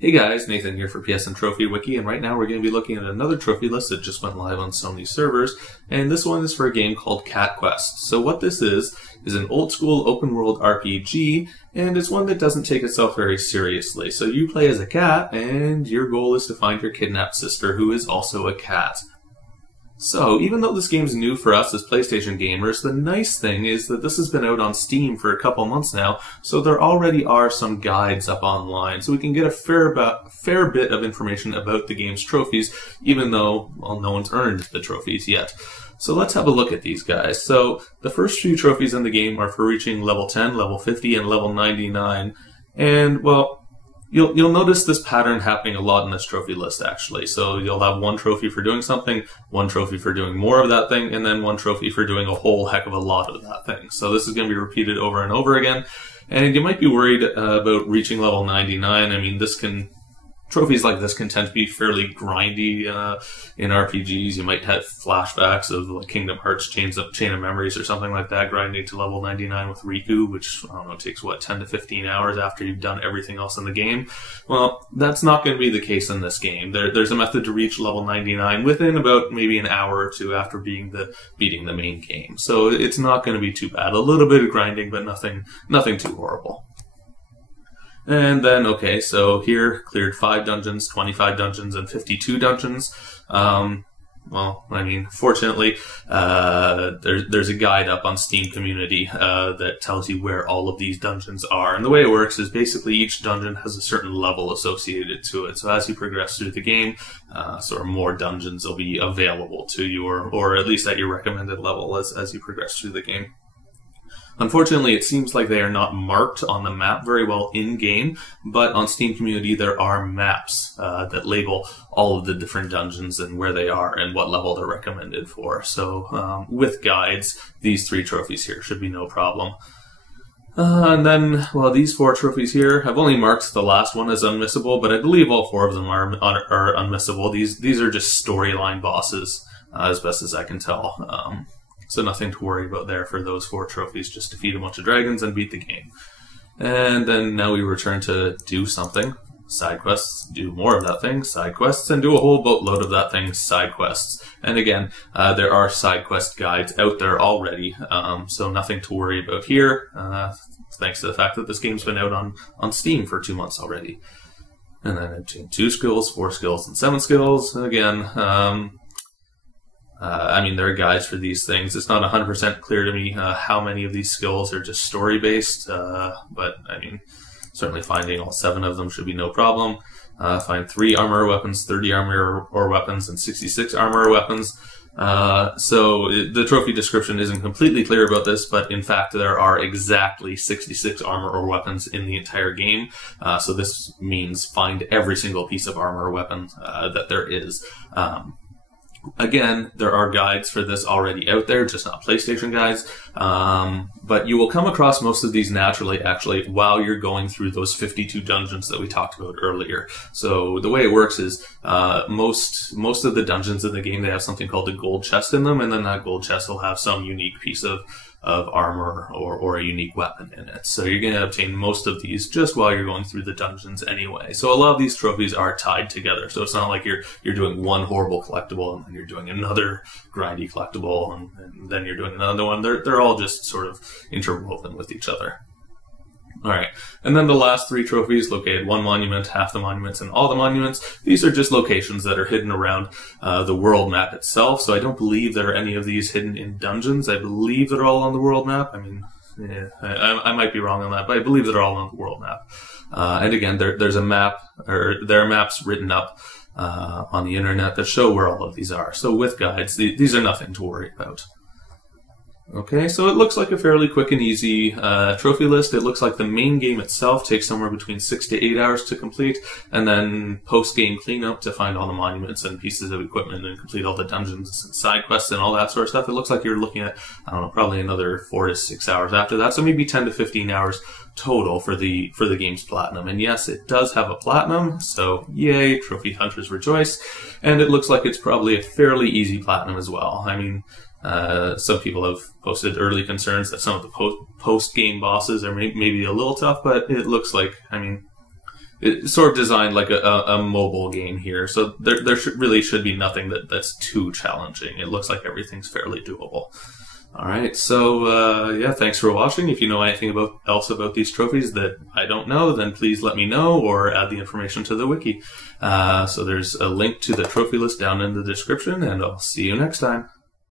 Hey guys, Nathan here for PSN Trophy Wiki, and right now we're going to be looking at another trophy list that just went live on Sony servers, and this one is for a game called Cat Quest. So what this is an old school open world RPG, and it's one that doesn't take itself very seriously. So you play as a cat, and your goal is to find your kidnapped sister, who is also a cat. So, even though this game's new for us as PlayStation gamers, the nice thing is that this has been out on Steam for a couple months now, so there already are some guides up online, so we can get a fair bit of information about the game's trophies, even though, well, no one's earned the trophies yet. So let's have a look at these guys. So, the first few trophies in the game are for reaching level 10, level 50, and level 99, and, well, You'll notice this pattern happening a lot in this trophy list, actually. So you'll have one trophy for doing something, one trophy for doing more of that thing, and then one trophy for doing a whole heck of a lot of that thing. So this is going to be repeated over and over again. And you might be worried about reaching level 99. I mean, trophies like this can tend to be fairly grindy in RPGs. You might have flashbacks of like Kingdom Hearts Chain of Memories or something like that, grinding to level 99 with Riku, which, I don't know, takes, 10 to 15 hours after you've done everything else in the game. Well, that's not going to be the case in this game. There's a method to reach level 99 within about maybe an hour or two after beating the main game. So it's not going to be too bad. A little bit of grinding, but nothing too horrible. And then, okay, so here, cleared 5 dungeons, 25 dungeons, and 52 dungeons. Well, I mean, fortunately, there's a guide up on Steam Community that tells you where all of these dungeons are. And the way it works is basically each dungeon has a certain level associated to it. So as you progress through the game, sort of more dungeons will be available to you, or at least at your recommended level as you progress through the game. Unfortunately, it seems like they are not marked on the map very well in-game, but on Steam Community there are maps that label all of the different dungeons and where they are and what level they're recommended for. So with guides, these 3 trophies here should be no problem. And then, well, these 4 trophies here, I've only marked the last one as unmissable, but I believe all 4 of them are unmissable. These are just storyline bosses, as best as I can tell. So nothing to worry about there for those 4 trophies. Just defeat a bunch of dragons and beat the game. And then now we return to do something. Side quests, do more of that thing, side quests, and do a whole boatload of that thing, side quests. And again, there are side quest guides out there already, so nothing to worry about here, thanks to the fact that this game's been out on Steam for 2 months already. And then obtain 2 skills, 4 skills, and 7 skills. Again, I mean, there are guides for these things. It's not 100% clear to me how many of these skills are just story-based, but, I mean, certainly finding all 7 of them should be no problem. Find 3 armor weapons, 30 armor or weapons, and 66 armor or weapons. So the trophy description isn't completely clear about this, but in fact there are exactly 66 armor or weapons in the entire game. So this means find every single piece of armor or weapon that there is. Again, there are guides for this already out there, just not PlayStation guides, but you will come across most of these naturally, actually, while you're going through those 52 dungeons that we talked about earlier. So the way it works is most of the dungeons in the game, they have something called a gold chest in them, and then that gold chest will have some unique piece of armor or a unique weapon in it. So you're going to obtain most of these just while you're going through the dungeons anyway. So a lot of these trophies are tied together. So it's not like you're doing one horrible collectible and then you're doing another grindy collectible and then you're doing another one. They're all just sort of interwoven with each other. Alright, and then the last 3 trophies, located 1 monument, half the monuments, and all the monuments. These are just locations that are hidden around the world map itself, so I don't believe there are any of these hidden in dungeons. I believe they're all on the world map. I mean, yeah, I might be wrong on that, but I believe they're all on the world map. And again, there's a map, or there are maps written up on the internet that show where all of these are. So with guides, these are nothing to worry about. Okay, so it looks like a fairly quick and easy trophy list. It looks like the main game itself takes somewhere between 6 to 8 hours to complete, and then post-game cleanup to find all the monuments and pieces of equipment and complete all the dungeons and side quests and all that sort of stuff. It looks like you're looking at, I don't know, probably another 4 to 6 hours after that, so maybe 10 to 15 hours total for the game's platinum. And yes, it does have a platinum, so yay, trophy hunters rejoice. And it looks like it's probably a fairly easy platinum as well. I mean, some people have posted early concerns that some of the post-game bosses are maybe a little tough, but it looks like, I mean, it's sort of designed like a mobile game here. So there really should be nothing that's too challenging. It looks like everything's fairly doable. All right, so yeah, thanks for watching. If you know anything else about these trophies that I don't know, then please let me know or add the information to the wiki. So there's a link to the trophy list down in the description, and I'll see you next time.